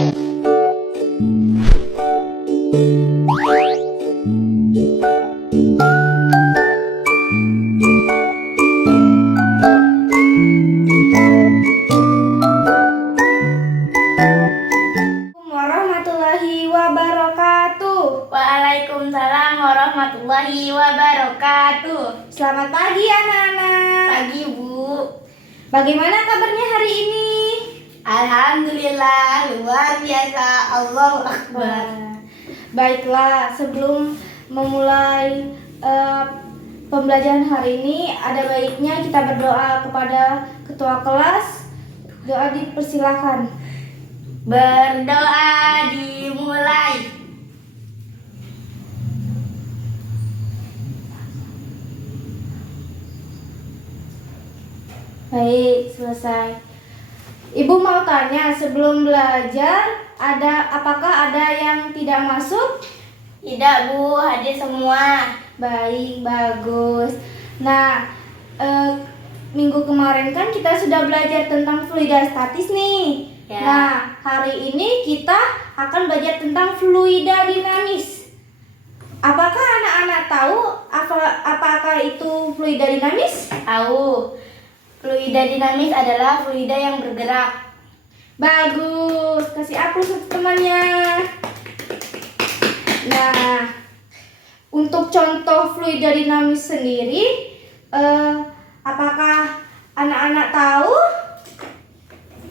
Warahmatullahi wabarakatuh. Waalaikumsalam warahmatullahi wabarakatuh. Selamat pagi anak-anak. Pagi Bu. Bagaimana kabarnya hari ini? Alhamdulillah luar biasa. Allahu Akbar. Baiklah, sebelum memulai pembelajaran hari ini, ada baiknya kita berdoa kepada ketua kelas. Doa dipersilakan. Berdoa dimulai. Baik, selesai. Ibu mau tanya, sebelum belajar apakah ada yang tidak masuk? Tidak Bu, hadir semua. Baik, bagus. Nah, minggu kemarin kan kita sudah belajar tentang fluida statis nih. Ya. Nah, hari ini kita akan belajar tentang fluida dinamis. Apakah anak-anak tahu apakah itu fluida dinamis? Tahu. Fluida dinamis adalah fluida yang bergerak. Bagus, kasih aplaus untuk temannya. Nah, untuk contoh fluida dinamis sendiri, apakah anak-anak tahu?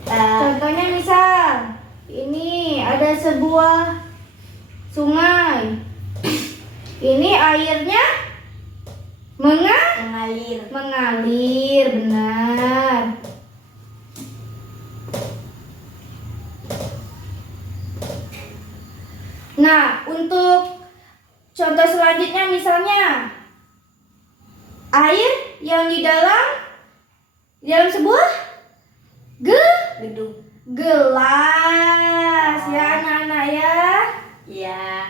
Contohnya misal, ini ada sebuah sungai. Ini airnya mengalir, benar. Nah, untuk contoh selanjutnya misalnya air yang di dalam sebuah Gedung. gelas, ya anak-anak ya. Ya.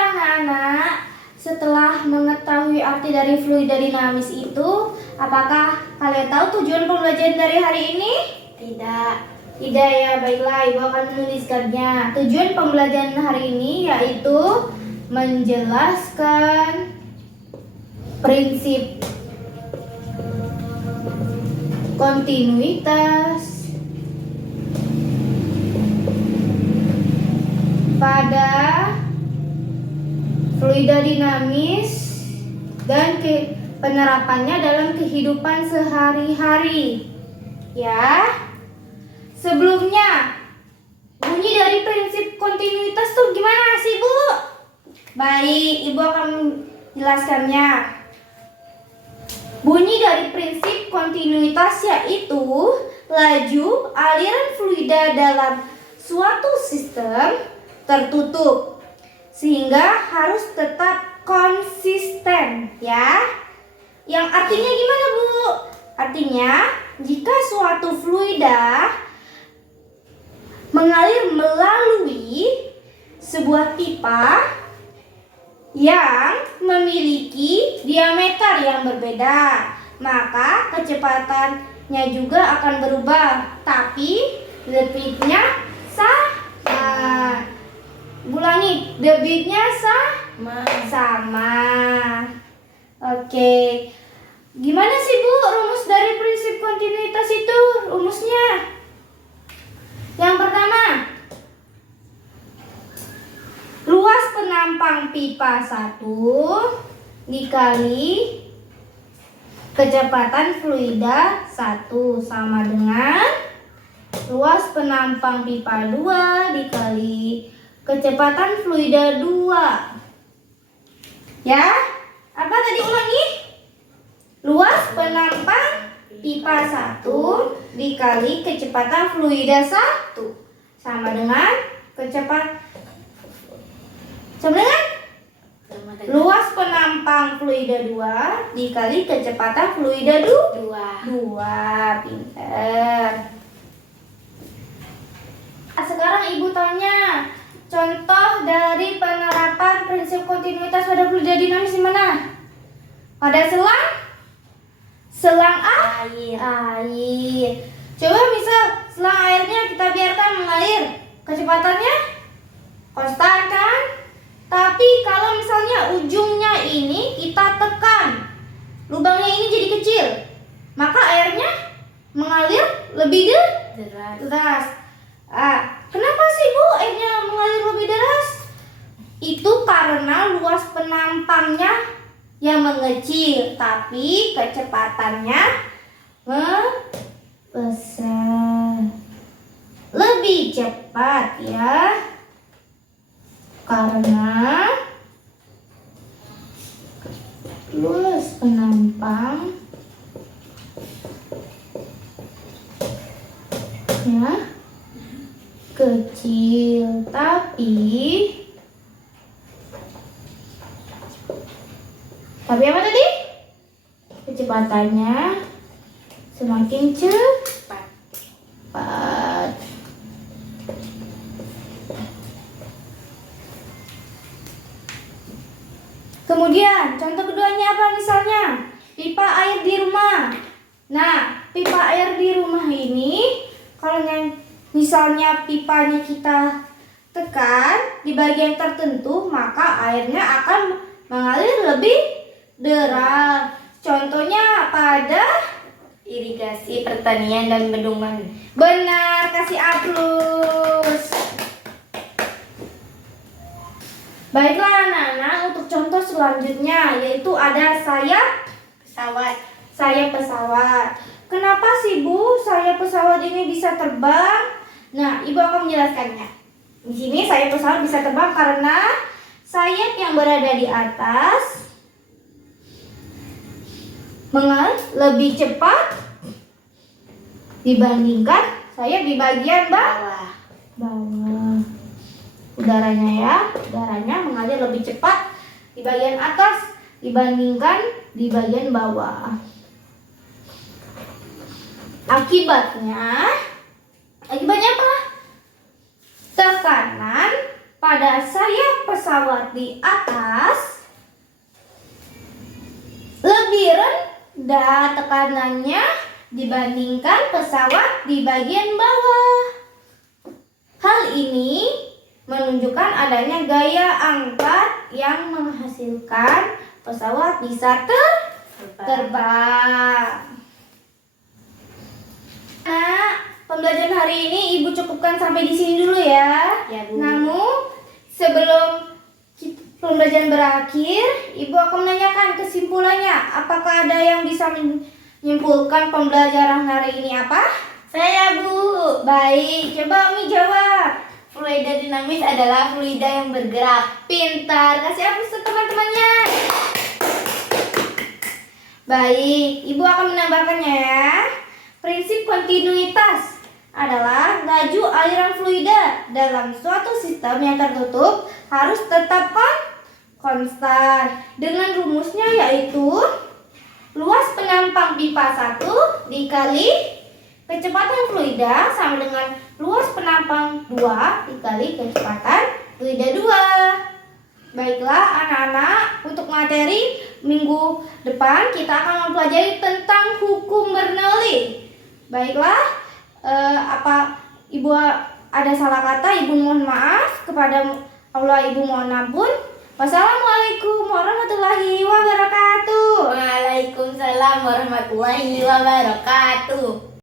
Anak-anak, setelah mengetahui arti dari fluida dinamis itu, apakah kalian tahu tujuan pembelajaran dari hari ini? Tidak. Tidak ya, baiklah, Ibu akan menuliskannya. Tujuan pembelajaran hari ini yaitu menjelaskan prinsip kontinuitas pada fluida dinamis dan penerapannya dalam kehidupan sehari-hari. Ya. Sebelumnya, bunyi dari prinsip kontinuitas tuh gimana sih, Bu? Baik, Ibu akan menjelaskannya. Bunyi dari prinsip kontinuitas yaitu laju aliran fluida dalam suatu sistem tertutup sehingga harus tetap konsisten, ya. Yang artinya gimana, Bu? Artinya, jika suatu fluida mengalir melalui sebuah pipa yang memiliki diameter yang berbeda, maka kecepatannya juga akan berubah, tapi debitnya sama. Ulangi, debitnya sama. Oke. Gimana sih Bu rumus dari prinsip kontinuitas itu? Rumusnya yang pertama, luas penampang pipa 1 dikali kecepatan fluida 1 sama dengan luas penampang pipa 2 dikali kecepatan fluida 2. Ya, apa tadi ulangi? Luas penampang pipa 1 dikali kecepatan fluida 1 sama dengan luas penampang fluida 2 dikali kecepatan fluida 2. Pinter. Sekarang Ibu tanya, contoh dari penerapan prinsip kontinuitas pada fluida dinamis di mana? Pada selang air. Coba misal selang air kita biarkan mengalir. Kecepatannya konstan kan? Tapi kalau misalnya ujungnya ini kita tekan, lubangnya ini jadi kecil, maka airnya mengalir lebih deras. Kenapa sih Bu airnya mengalir lebih deras? Itu karena luas penampangnya yang mengecil, tapi kecepatannya membesar. Lebih cepat ya, karena luas penampang ya kecil, tapi apa tadi? Kecepatannya semakin cepat. Kemudian contoh keduanya apa misalnya? Pipa air di rumah. Nah, pipa air di rumah ini kalau misalnya pipanya kita tekan di bagian tertentu, maka airnya akan mengalir lebih deras. Contohnya pada Irigasi pertanian dan bendungan. benar, kasih aplaus. Baiklah anak-anak, untuk contoh selanjutnya yaitu ada sayap pesawat. Kenapa sih Bu sayap pesawat ini bisa terbang? Nah, Ibu akan menjelaskannya. Di sini sayap pesawat bisa terbang karena sayap yang berada di atas mengalir lebih cepat dibandingkan sayap di bagian bawah. Udaranya mengalir lebih cepat di bagian atas dibandingkan di bagian bawah. Akibatnya apa? Tekanan pada sayap pesawat di atas lebih rendah tekanannya dibandingkan pesawat di bagian bawah. Hal ini menunjukkan adanya gaya angkat yang menghasilkan pesawat bisa terbang. Nah, pembelajaran hari ini Ibu cukupkan sampai di sini dulu ya. Ya, Bu. Namun sebelum pembelajaran berakhir, Ibu akan menanyakan kesimpulannya. Apakah ada yang bisa menyimpulkan pembelajaran hari ini apa? Saya, Bu. Baik, coba Umi jawab. Fluida dinamis adalah fluida yang bergerak. Pintar, kasih aplaus untuk teman-temannya. Baik, Ibu akan menambahkannya ya. Prinsip kontinuitas adalah laju aliran fluida dalam suatu sistem yang tertutup harus tetap konstan. Dengan rumusnya yaitu luas penampang pipa 1 dikali kecepatan fluida sama dengan luas penampang 2 dikali kecepatan fluida 2. Baiklah anak-anak, untuk materi minggu depan kita akan mempelajari tentang hukum Bernoulli. Baiklah, apa Ibu ada salah kata, Ibu mohon maaf. Kepada Allah Ibu mohon ampun. Wassalamualaikum warahmatullahi wabarakatuh. Waalaikumsalam warahmatullahi wabarakatuh.